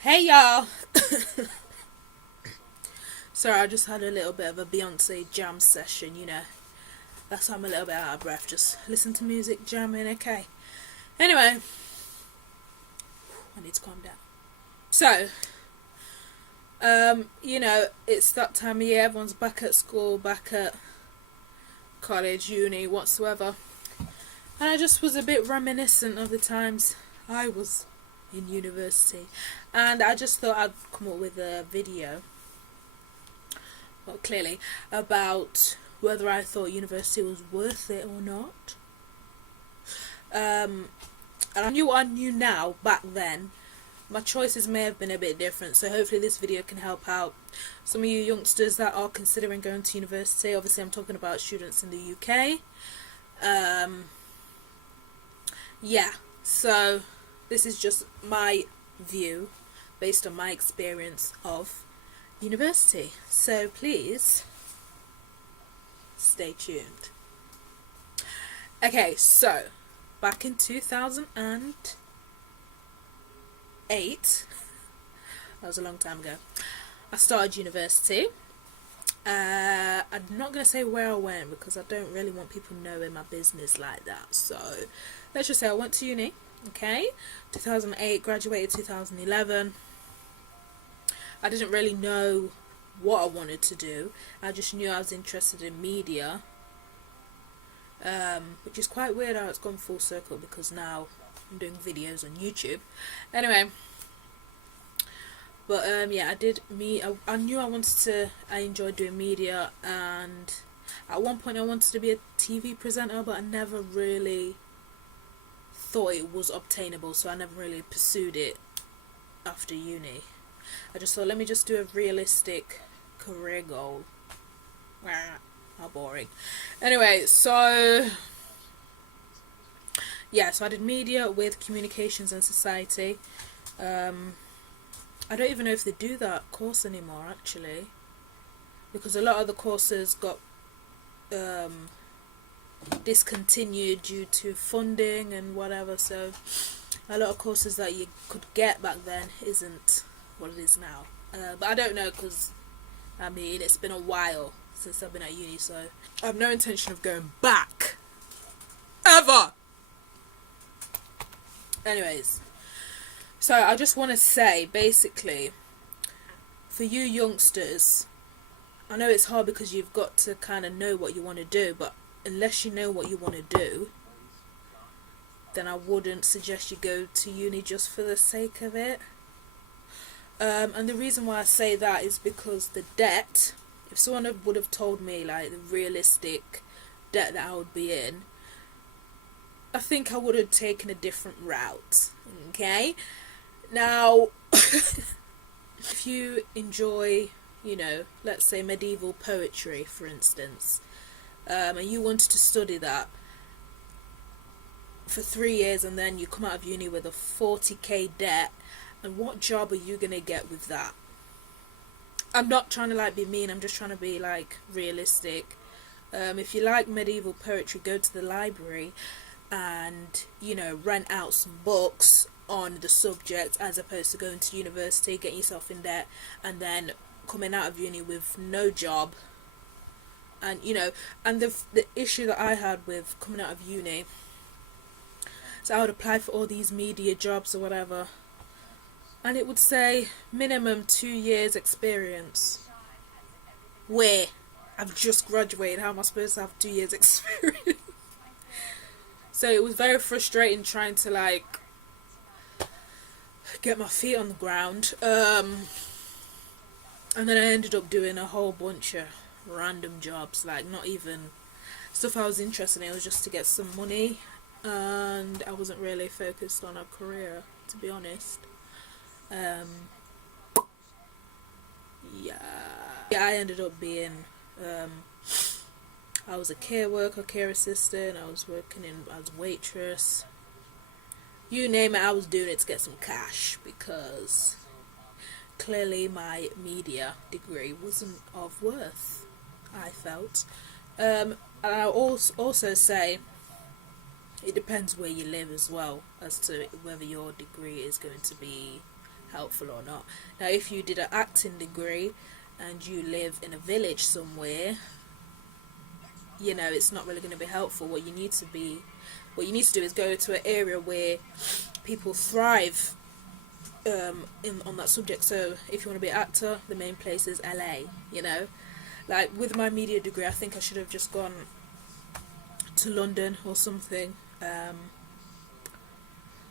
Hey y'all! Sorry, I just had a little bit of a Beyonce jam session, you know. That's why I'm a little bit out of breath. Just listen to music, jamming, okay. Anyway, I need to calm down. So, it's that time of year, everyone's back at school, back at college, uni, whatsoever. And I just was a bit reminiscent of the times I was in university. And I just thought I'd come up with a video, well, clearly, about whether I thought university was worth it or not. And I knew what I knew now back then. My choices may have been a bit different, so hopefully this video can help out some of you youngsters that are considering going to university. Obviously I'm talking about students in the UK. Yeah, so this is just my view based on my experience of university. So please stay tuned. Okay, so back in 2008, that was a long time ago, I started university. I'm not going to say where I went because I don't really want people knowing my business like that. So let's just say I went to uni, okay, 2008, graduated 2011. I didn't really know what I wanted to do. I just knew I was interested in media, which is quite weird how it's gone full circle because now I'm doing videos on YouTube. Anyway, but yeah, I knew I enjoyed doing media, and at one point I wanted to be a TV presenter, but I never really thought it was obtainable, so I never really pursued it after uni. I just thought, let me just do a realistic career goal. How boring. Anyway, so yeah, so I did media with communications and society. I don't even know if they do that course anymore, actually, because a lot of the courses got discontinued due to funding and whatever, so a lot of courses that you could get back then isn't what it is now. But I don't know, because I mean it's been a while since I've been at uni, so I have no intention of going back ever. Anyways, so I just want to say, basically, for you youngsters, I know it's hard because you've got to kind of know what you want to do, but unless you know what you want to do, then I wouldn't suggest you go to uni just for the sake of it. And the reason why I say that is because the debt, if someone would have told me like the realistic debt that I would be in, I think I would have taken a different route. Okay? Now, if you enjoy, let's say medieval poetry, for instance, and you wanted to study that for 3 years and then you come out of uni with a 40k debt, and what job are you going to get with that? I'm not trying to be mean, I'm just trying to be realistic. If you like medieval poetry, go to the library and rent out some books on the subject, as opposed to going to university, getting yourself in debt, and then coming out of uni with no job. And and the issue that I had with coming out of uni, so I would apply for all these media jobs or whatever, and it would say minimum 2 years experience. Where I've just graduated, how am I supposed to have 2 years experience? So it was very frustrating trying to get my feet on the ground. And then I ended up doing a whole bunch of random jobs, not even stuff I was interested in. It was just to get some money, and I wasn't really focused on a career, to be honest. Yeah, I ended up being I was a care worker, care assistant, I was working as a waitress. You name it, I was doing it to get some cash, because clearly my media degree wasn't of worth, I felt. And I'll also say it depends where you live as well, as to whether your degree is going to be helpful or not. Now, if you did an acting degree and you live in a village somewhere, you know, it's not really going to be helpful. What you need to do is go to an area where people thrive on that subject. So if you want to be an actor, the main place is LA, you know. Like with my media degree, I think I should have just gone to London or something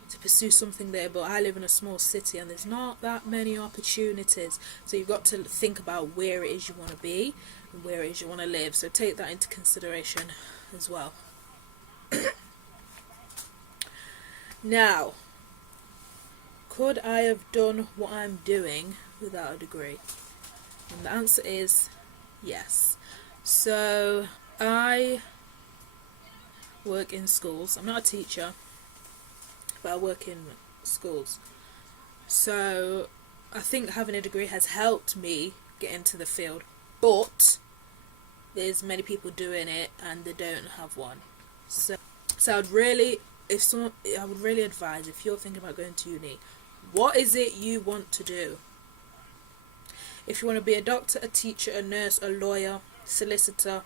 to pursue something there, but I live in a small city and there's not that many opportunities, so you've got to think about where it is you want to be and where it is you want to live, so take that into consideration as well. Now, could I have done what I'm doing without a degree? And the answer is yes. So I work in schools. I'm not a teacher, but I work in schools. So I think having a degree has helped me get into the field, but there's many people doing it and they don't have one. So I would really advise, if you're thinking about going to uni, what is it you want to do? If you want to be a doctor, a teacher, a nurse, a lawyer, solicitor,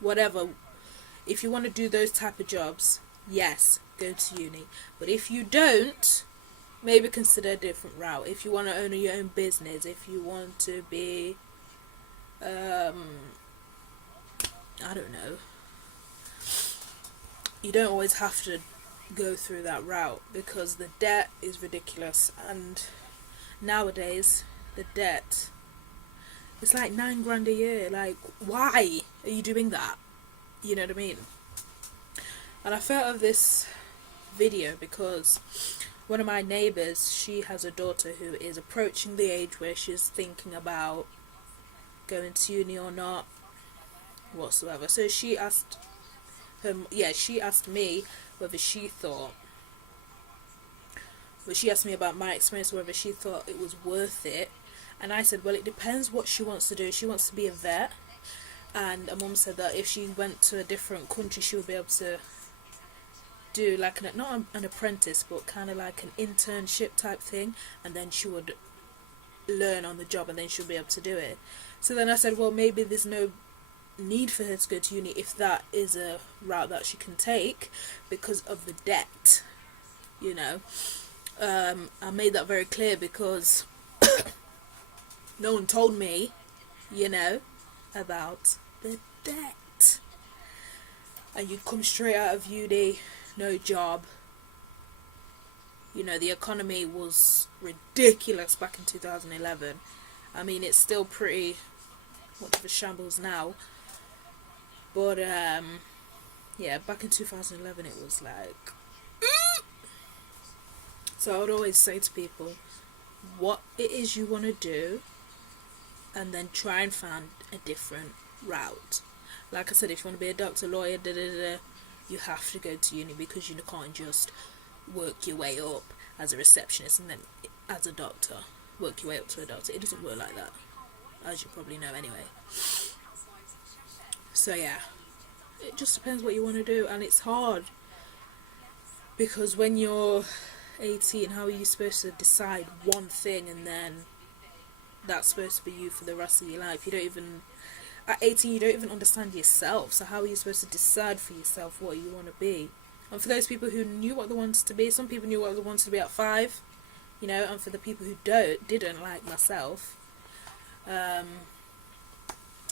whatever, if you want to do those type of jobs, yes, go to uni. But if you don't, maybe consider a different route. If you want to own your own business, if you want to be I don't know, you don't always have to go through that route, because the debt is ridiculous, and nowadays the debt, it's like $9,000 a year. Like, why are you doing that? You know what I mean? And I felt of this video because one of my neighbours, she has a daughter who is approaching the age where she's thinking about going to uni or not whatsoever. So she asked me whether she thought, but she asked me about my experience, whether she thought it was worth it. And I said, well, it depends what she wants to do. She wants to be a vet, and a mum said that if she went to a different country, she would be able to do like not an apprentice, but kind of like an internship type thing, and then she would learn on the job, and then she'll be able to do it. So then I said, well, maybe there's no need for her to go to uni if that is a route that she can take because of the debt, you know. I made that very clear because no one told me, you know, about the debt. And you come straight out of uni, no job. You know, the economy was ridiculous back in 2011. I mean, it's still pretty much of a shambles now. But, yeah, back in 2011 it was like... So I would always say to people, what it is you want to do, and then try and find a different route. Like I said, if you want to be a doctor, lawyer, you have to go to uni, because you can't just work your way up as a receptionist and then as a doctor work your way up to a doctor. It doesn't work like that, as you probably know anyway. So yeah, it just depends what you want to do, and it's hard because when you're 18, how are you supposed to decide one thing and then that's supposed to be you for the rest of your life? You don't even, at 18 you don't even understand yourself, so how are you supposed to decide for yourself what you want to be? And for those people who knew what they wanted to be, some people knew what they wanted to be at 5, you know, and for the people who didn't, like myself,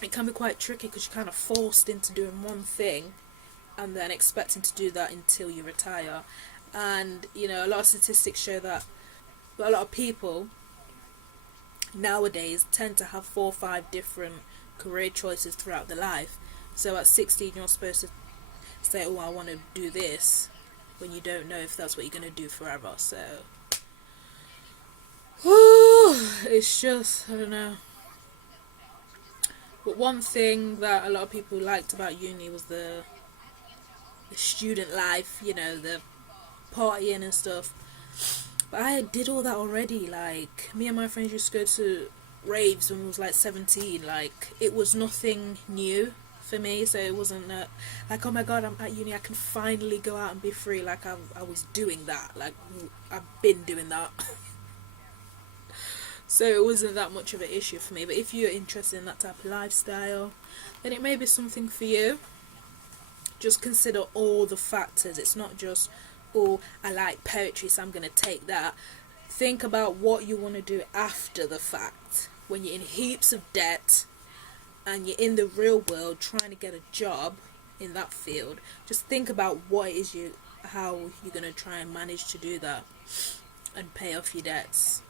it can be quite tricky because you're kind of forced into doing one thing and then expecting to do that until you retire. And, you know, a lot of statistics show that a lot of people nowadays tend to have 4 or 5 different career choices throughout their life. So at 16 you're supposed to say, oh, I want to do this, when you don't know if that's what you're going to do forever. So it's just, I don't know. But one thing that a lot of people liked about uni was the student life, you know, the partying and stuff. But I did all that already. Like, me and my friends used to go to raves when we was like 17. Like, it was nothing new for me, so it wasn't like, oh my god, I'm at uni, I can finally go out and be free. Like, I was doing that. Like, I've been doing that. So it wasn't that much of an issue for me. But if you're interested in that type of lifestyle, then it may be something for you. Just consider all the factors. It's not just, oh, I like poetry, so I'm going to take that. Think about what you want to do after the fact. When you're in heaps of debt and you're in the real world trying to get a job in that field, just think about how you're going to try and manage to do that and pay off your debts.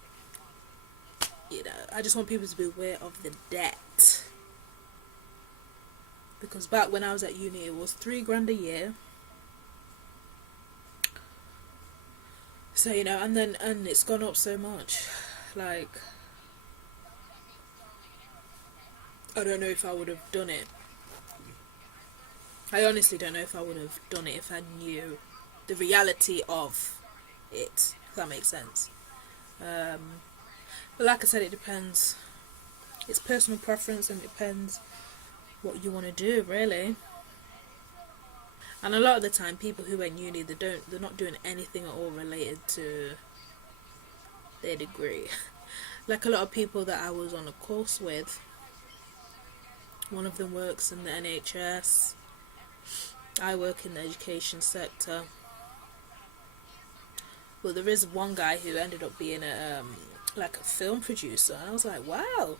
You know, I just want people to be aware of the debt. Because back when I was at uni, it was $3,000 a year. So, you know, and it's gone up so much. Like, I don't know if I would have done it. I honestly don't know if I would have done it if I knew the reality of it, if that makes sense. But like I said, it depends. It's personal preference, and it depends what you want to do, really. And a lot of the time, people who went uni, they're not doing anything at all related to their degree. Like a lot of people that I was on a course with, one of them works in the NHS. I work in the education sector. But there is one guy who ended up being a film producer. And I was like, wow,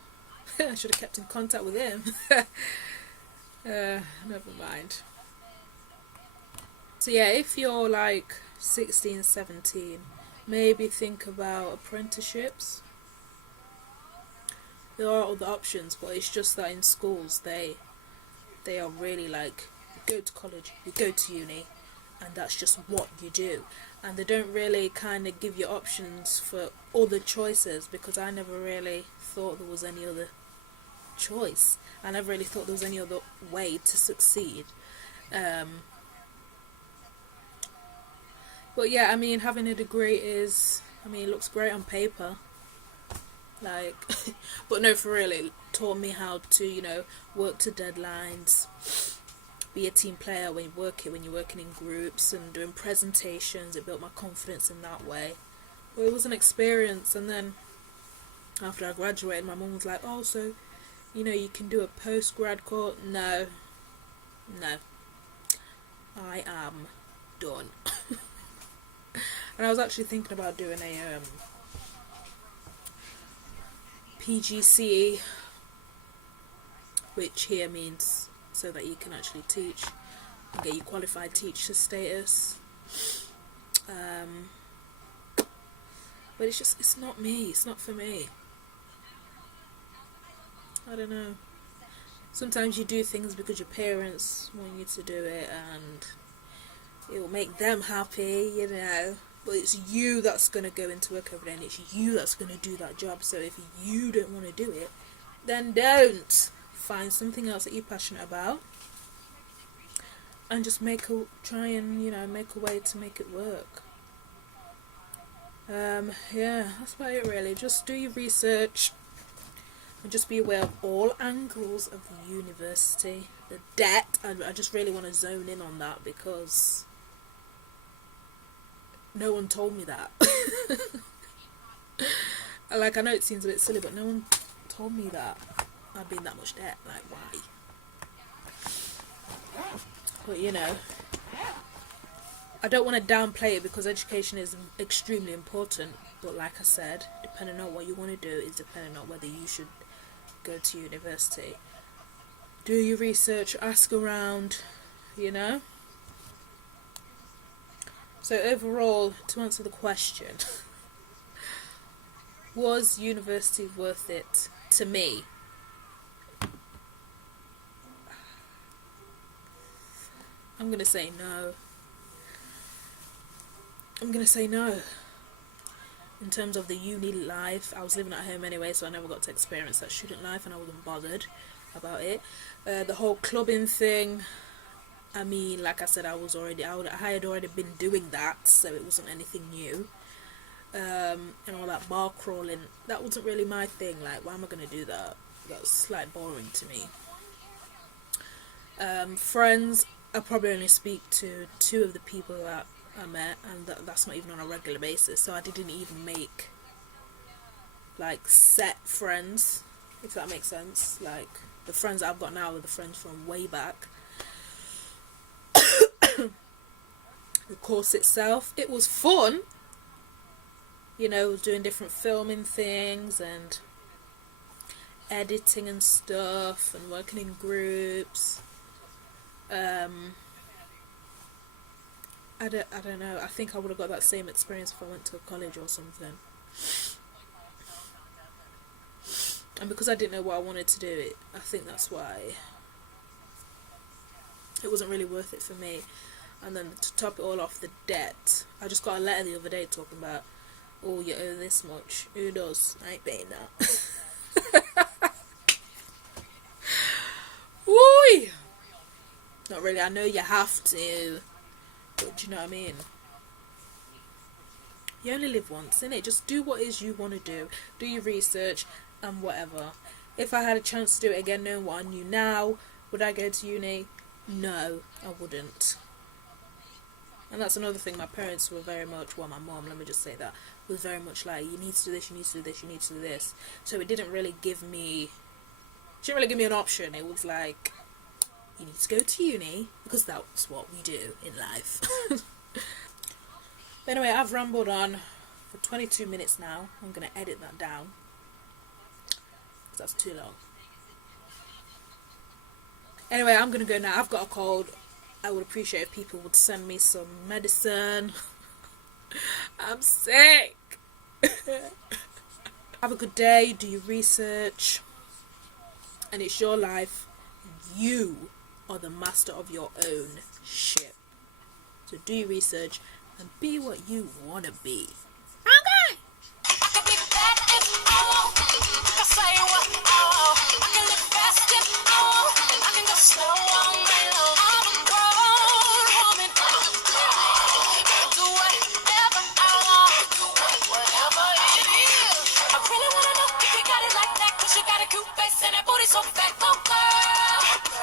I should have kept in contact with him. Never mind. So yeah, if you're like 16, 17, maybe think about apprenticeships. There are other options, but it's just that in schools they are really like, you go to college, you go to uni, and that's just what you do. And they don't really kind of give you options for other choices, because I never really thought there was any other choice. I never really thought there was any other way to succeed. But yeah, I mean, having a degree it looks great on paper. Like, but no, for real, it taught me how to, you know, work to deadlines, be a team player when you're working in groups and doing presentations. It built my confidence in that way. But it was an experience. And then after I graduated, my mum was like, oh, so, you know, you can do a post-grad course. No, I am done. And I was actually thinking about doing a PGCE, which here means so that you can actually teach and get your qualified teacher status. But it's not me. It's not for me. I don't know. Sometimes you do things because your parents want you to do it, and it will make them happy, you know. But it's you that's going to go into work every day, and it's you that's going to do that job. So if you don't want to do it, then don't. Find something else that you're passionate about, and just try and make a way to make it work. Yeah, that's about it really. Just do your research, and just be aware of all angles of the university. The debt, I just really want to zone in on that, because no one told me that. Like, I know it seems a bit silly, but no one told me that I'd be in that much debt. Like, why? But, you know, I don't want to downplay it, because education is extremely important. But like I said, depending on what you want to do is depending on whether you should go to university. Do your research, ask around, you know. So overall, to answer the question, was university worth it to me? I'm going to say no. In terms of the uni life, I was living at home anyway, so I never got to experience that student life, and I wasn't bothered about it. The whole clubbing thing, I mean, like I said, I had already been doing that, so it wasn't anything new. And all that bar crawling, that wasn't really my thing. Like, why am I going to do that? That's like boring to me. Friends, I probably only speak to 2 of the people that I met, and that's not even on a regular basis, so I didn't even make like set friends, if that makes sense. Like the friends that I've got now are the friends from way back. The course itself, it was fun. You know, doing different filming things and editing and stuff and working in groups. I don't know. I think I would have got that same experience if I went to a college or something. And because I didn't know what I wanted to do, I think that's why it wasn't really worth it for me. And then to top it all off, the debt. I just got a letter the other day talking about, oh, you owe this much. Who does? I ain't paying that. Woo! Not really. I know you have to, but do you know what I mean? You only live once, innit? Just do what it is you want to do. Do your research and whatever. If I had a chance to do it again, knowing what I knew now, would I go to uni? No, I wouldn't. And that's another thing. My parents were very much, well, my mom, let me just say that, was very much like, you need to do this, you need to do this, you need to do this. So it didn't really give me, she didn't really give me an option. It was like, you need to go to uni, because that's what we do in life. But anyway, I've rambled on for 22 minutes now. I'm going to edit that down, because that's too long. Anyway, I'm going to go now. I've got a cold. I would appreciate if people would send me some medicine. I'm sick. Have a good day. Do your research. And it's your life. You are the master of your own ship. So do your research and be what you want to be. Okay. You got a cute face and that booty so fat, oh girl.